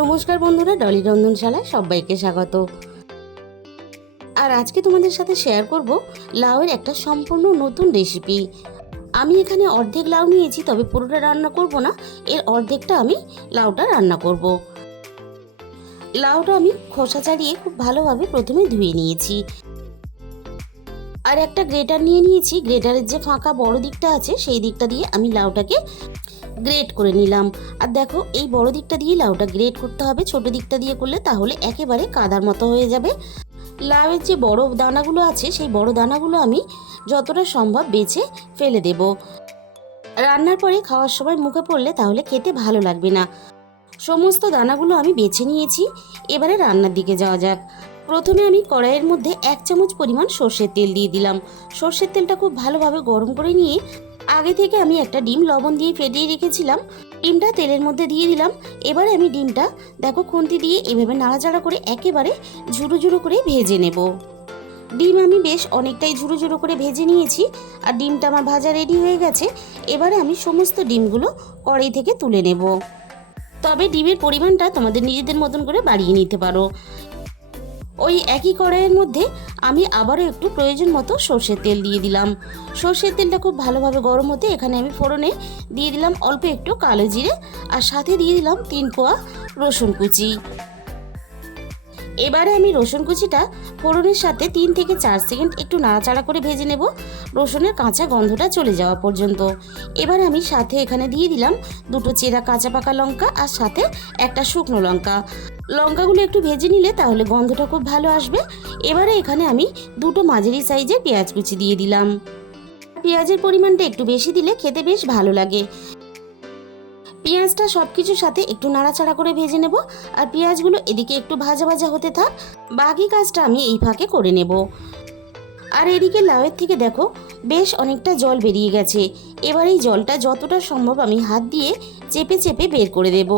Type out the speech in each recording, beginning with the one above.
নমস্কার বন্ধুরা, ডলি রন্ধনশালায় সবাইকে স্বাগত। আর আজকে তোমাদের সাথে শেয়ার করব লাউয়ের একটা সম্পূর্ণ নতুন রেসিপি। আমি এখানে অর্ধেক লাউ নিয়েছি, তবে পুরোটা রান্না করব না, এর অর্ধেকটা আমি লাউটা রান্না করব। লাউটা আমি খোসা ছাড়িয়ে খুব ভালোভাবে প্রথমে ধুয়ে নিয়েছি। আর একটা গ্রেটার নিয়ে নিয়েছি, গ্রেটারের যে ফাঁকা বড় দিকটা আছে সেই দিকটা দিয়ে আমি লাউটাকে গ্রেট করে নিলাম। আর দেখো, এই বড় দিকটা দিয়ে লাউটা গ্রেট করতে হবে, ছোট দিকটা দিয়ে করলে তাহলে একেবারে কাদার মতো হয়ে যাবে। লাউয়ের যে বড় দানাগুলো আছে সেই বড় দানাগুলো আমি যতটা সম্ভব বেছে ফেলে দেব। রান্নার পরে খাওয়ার সময় মুখে পড়লে তাহলে খেতে ভালো লাগবে না। সমস্ত দানাগুলো আমি বেছে নিয়েছি। এবারে রান্নার দিকে যাওয়া যাক। প্রথমে আমি কড়াইয়ের মধ্যে 1 চামচ পরিমাণ সর্ষের তেল দিয়ে দিলাম। সর্ষের তেলটা খুব ভালোভাবে গরম করে নিয়ে আগে থেকে আমি একটা ডিম লবণ দিয়ে ফেটিয়ে রেখেছিলাম, ডিমটা তেলের মধ্যে দিয়ে দিলাম। এবারে আমি ডিমটা দেখো খুন্তি দিয়ে এভাবে নাড়াচাড়া করে একেবারে ঝুরো ঝুরো করে ভেজে নেব। ডিম আমি বেশ অনেকটাই ঝুরো ঝুরো করে ভেজে নিয়েছি আর ডিমটা আমার ভাজা রেডি হয়ে গেছে। এবারে আমি সমস্ত ডিমগুলো কড়াই থেকে তুলে নেব। তবে ডিমের পরিমাণটা তোমাদের নিজেদের মতন করে বাড়িয়ে নিতে পারো। ওই একই কড়াইয়ের মধ্যে আমি আবারও একটু প্রয়োজন মতো সর্ষের তেল দিয়ে দিলাম। সর্ষের তেলটা খুব ভালোভাবে গরম হতে এখানে আমি ফোড়নে দিয়ে দিলাম অল্প একটু কালো জিরে, আর সাথে দিয়ে দিলাম 3 কোয়া রসুন কুচি। এবারে আমি রসুন কুচিটা ফোড়নের সাথে 3 থেকে 4 সেকেন্ড একটু নাড়াচাড়া করে ভেজে নেব, রসুনের কাঁচা গন্ধটা চলে যাওয়া পর্যন্ত। এবার আমি সাথে এখানে দিয়ে দিলাম 2টো চেরা কাঁচা পাকা লঙ্কা আর সাথে একটা শুকনো লঙ্কা। লঙ্কাগুলো একটু ভেজে নিলে তাহলে গন্ধটা খুব ভালো আসবে। এবারে এখানে আমি 2টো মাঝারি সাইজের পেঁয়াজ কুচি দিয়ে দিলাম। পেঁয়াজের পরিমাণটা একটু বেশি দিলে খেতে বেশ ভালো লাগে। পেঁয়াজটা সব কিছুর সাথে একটু নাড়াচাড়া করে ভেজে নেব। আর পেঁয়াজগুলো এদিকে একটু ভাজা ভাজা হতে থাক, বাকি কাজটা আমি এই ফাঁকে করে নেব। আর এদিকে লাউয়ের থেকে দেখো বেশ অনেকটা জল বেরিয়ে গেছে। এবার এই জলটা যতটা সম্ভব আমি হাত দিয়ে চেপে চেপে বের করে দেব।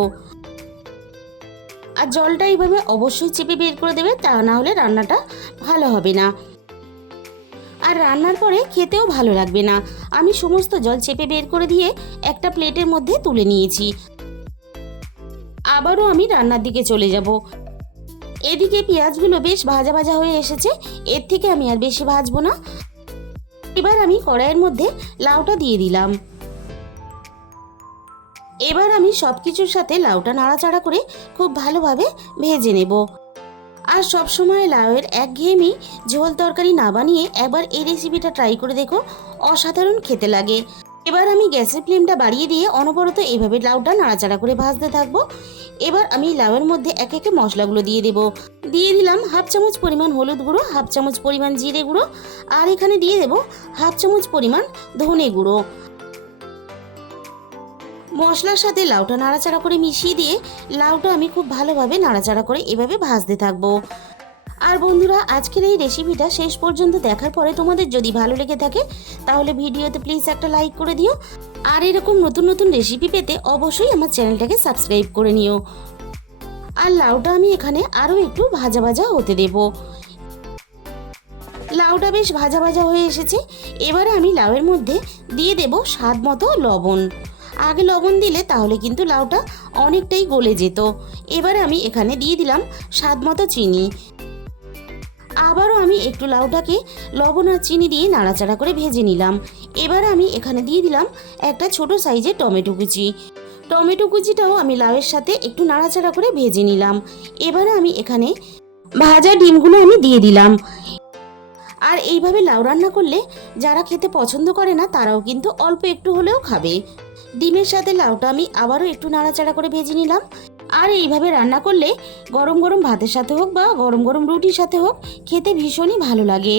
আর জলটা এইভাবে অবশ্যই চেপে বের করে দেবে, তা না হলে রান্নাটা ভালো হবে না, আর রান্নার পরে খেতেও ভালো লাগবে না। আমি সমস্ত জল চেপে বের করে দিয়ে একটা প্লেটের মধ্যে তুলে নিয়েছি। আবারও আমি রান্নার দিকে চলে যাব। এদিকে পেঁয়াজগুলো বেশ ভাজা ভাজা হয়ে এসেছে, এর থেকে আমি আর বেশি ভাজবো না। এবার আমি কড়াইয়ের মধ্যে লাউটা দিয়ে দিলাম। এবার আমি সব কিছুর সাথে লাউটা নাড়াচাড়া করে খুব ভালোভাবে ভেজে নেব। আর সবসময় লাউয়ের একঘেয়েমি ঝোল তরকারি না বানিয়ে একবার এই রেসিপিটা ট্রাই করে দেখো, অসাধারণ খেতে লাগে। এবার আমি গ্যাসের ফ্লেমটা বাড়িয়ে দিয়ে অনবরত এইভাবে লাউটা নাড়াচাড়া করে ভাজতে থাকবো। এবার আমি লাউয়ের মধ্যে একে একে মশলাগুলো দিয়ে দেব। দিয়ে দিলাম 1/2 চামচ পরিমাণ হলুদ গুঁড়ো, 1/2 চামচ পরিমাণ জিরে গুঁড়ো, আর এখানে দিয়ে দেব 1/2 চামচ পরিমাণ ধনে গুঁড়ো। মশলার সাথে লাউটা নাড়াচাড়া করে মিশিয়ে দিয়ে লাউটা আমি খুব ভালোভাবে নাড়াচাড়া করে এভাবে ভাজতে থাকবো। আর বন্ধুরা, আজকের এই রেসিপিটা শেষ পর্যন্ত দেখার পরে তোমাদের যদি ভালো লেগে থাকে তাহলে ভিডিওতে প্লিজ একটা লাইক করে দিও। আর এরকম নতুন নতুন রেসিপি পেতে অবশ্যই আমার চ্যানেলটাকে সাবস্ক্রাইব করে নিও। আর লাউটা আমি এখানে আরও একটু ভাজা ভাজা হতে দেব। লাউটা বেশ ভাজা ভাজা হয়ে এসেছে। এবারে আমি লাউয়ের মধ্যে দিয়ে দেব স্বাদ মতো লবণ। আগে লবণ দিলে তাহলে কিন্তু লাউটা অনেকটাই গলে যেত। এবারে আমি এখানে দিয়ে দিলাম স্বাদ মতো চিনি। আবারও আমি একটু লাউটাকে লবণ আর চিনি দিয়ে নাড়াচাড়া করে ভেজে নিলাম। এবার আমি এখানে দিয়ে দিলাম একটা ছোট সাইজের টমেটো কুচি। টমেটো কুচিটাও আমি লাউয়ের সাথে একটু নাড়াচাড়া করে ভেজে নিলাম। এবারে আমি এখানে ভাজা ডিমগুলো আমি দিয়ে দিলাম। আর এইভাবে লাউ রান্না করলে যারা খেতে পছন্দ করে না তারাও কিন্তু অল্প একটু হলেও খাবে। ডিমের সাথে লাউটা আমি আবারও একটু নাড়াচাড়া করে ভেজে নিলাম। আর এইভাবে রান্না করলে গরম গরম ভাতের সাথে হোক বা গরম গরম রুটির সাথে হোক খেতে ভীষণই ভালো লাগে।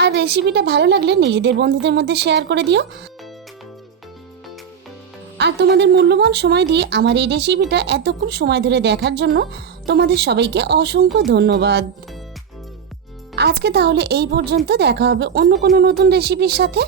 আর রেসিপিটা ভালো লাগলে নিজেদের বন্ধুদের মধ্যে শেয়ার করে দিও। আর তোমাদের মূল্যবান সময় দিয়ে আমার এই রেসিপিটা এতক্ষণ সময় ধরে দেখার জন্য তোমাদের সবাইকে অসংখ্য ধন্যবাদ। আজকে তাহলে এই পর্যন্ত, দেখা হবে অন্য কোনো নতুন রেসিপির সাথে।